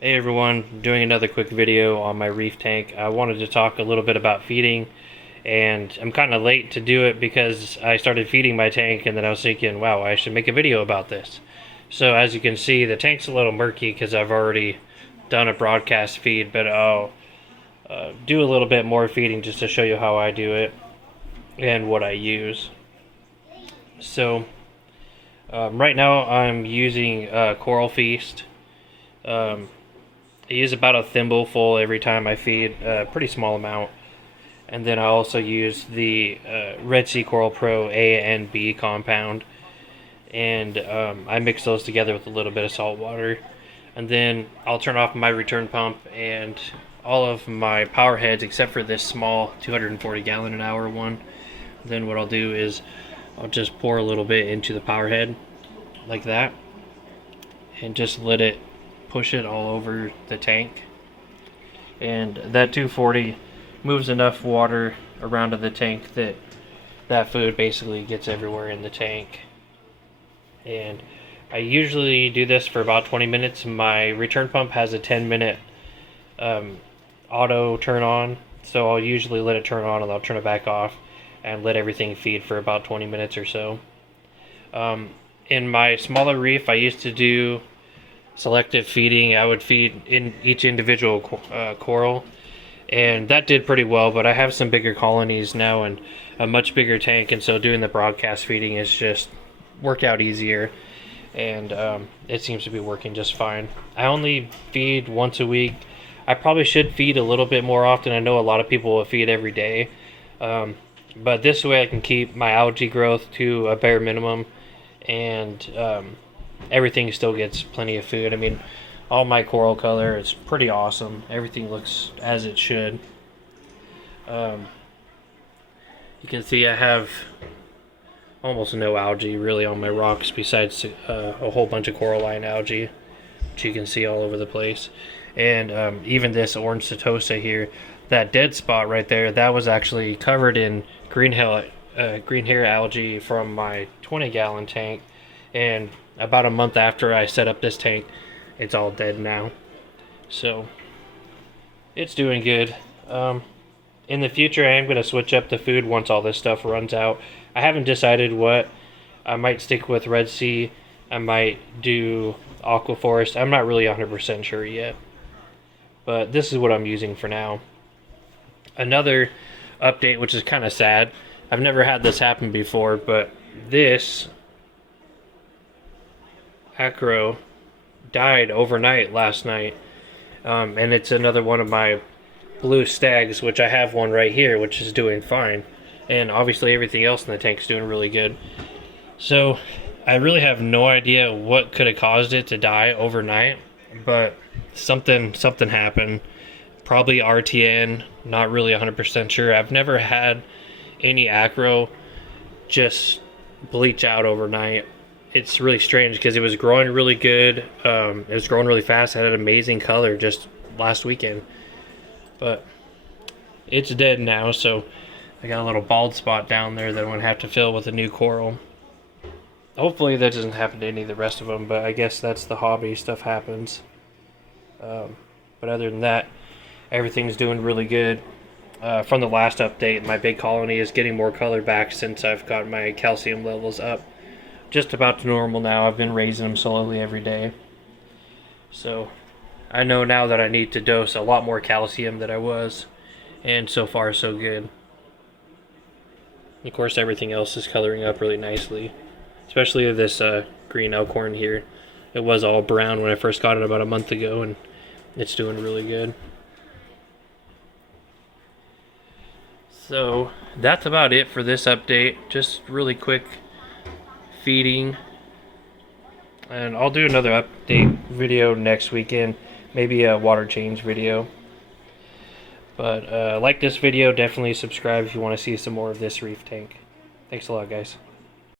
Hey everyone, doing another quick video on my reef tank. I wanted to talk a little bit about feeding, and I'm kind of late to do it because I started feeding my tank and then I was thinking, wow, I should make a video about this. So as you can see, the tank's a little murky because I've already done a broadcast feed, but I'll do a little bit more feeding just to show you how I do it and what I use. So right now I'm using Coral Feast. I use about a thimbleful every time I feed, a pretty small amount. And then I also use the Red Sea Coral Pro A and B compound. And I mix those together with a little bit of salt water. And then I'll turn off my return pump and all of my power heads except for this small 240 gallon an hour one. Then what I'll do is I'll just pour a little bit into the power head like that and just let it push it all over the tank, and that 240 moves enough water around to the tank that that food basically gets everywhere in the tank. And I usually do this for about 20 minutes. My return pump has a 10-minute auto turn on, so I'll usually let it turn on and I'll turn it back off and let everything feed for about 20 minutes or so. In my smaller reef, I used to do selective feeding. I would feed in each individual coral, and that did pretty well, but I have some bigger colonies now and a much bigger tank, and so doing the broadcast feeding is just worked out easier, and it seems to be working just fine. I only feed once a week. I probably should feed a little bit more often. I know a lot of people will feed every day, but this way I can keep my algae growth to a bare minimum, and everything still gets plenty of food. I mean, all my coral color is pretty awesome. Everything looks as it should. You can see I have almost no algae really on my rocks besides a whole bunch of coralline algae, which you can see all over the place. And even this orange setosa here, that dead spot right there, that was actually covered in green hair algae from my 20-gallon tank. And about a month after I set up this tank, it's all dead now. So it's doing good. In the future, I am going to switch up the food once all this stuff runs out. I haven't decided what. I might stick with Red Sea. I might do Aqua Forest. I'm not really 100% sure yet. But this is what I'm using for now. Another update, which is kind of sad. I've never had this happen before, but this acro died overnight last night, and it's another one of my blue stags, which I have one right here which is doing fine, and obviously everything else in the tank's doing really good. So I really have no idea what could have caused it to die overnight, but something happened. Probably RTN, not really 100% sure. I've never had any acro just bleach out overnight. It's really strange because it was growing really good. It was growing really fast. It had an amazing color just last weekend. But it's dead now, so I got a little bald spot down there that I'm going to have to fill with a new coral. Hopefully that doesn't happen to any of the rest of them, but I guess that's the hobby. Stuff happens. But other than that, everything's doing really good. From the last update, my big colony is getting more color back since I've got my calcium levels up. Just about to normal now. I've been raising them slowly every day. So I know now that I need to dose a lot more calcium than I was. And so far so good. Of course everything else is coloring up really nicely. Especially this green elkhorn here. It was all brown when I first got it about a month ago, and it's doing really good. So that's about it for this update. Just really quick feeding, and I'll do another update video next weekend, maybe a water change video. But like this video, definitely subscribe if you want to see some more of this reef tank. Thanks a lot, guys.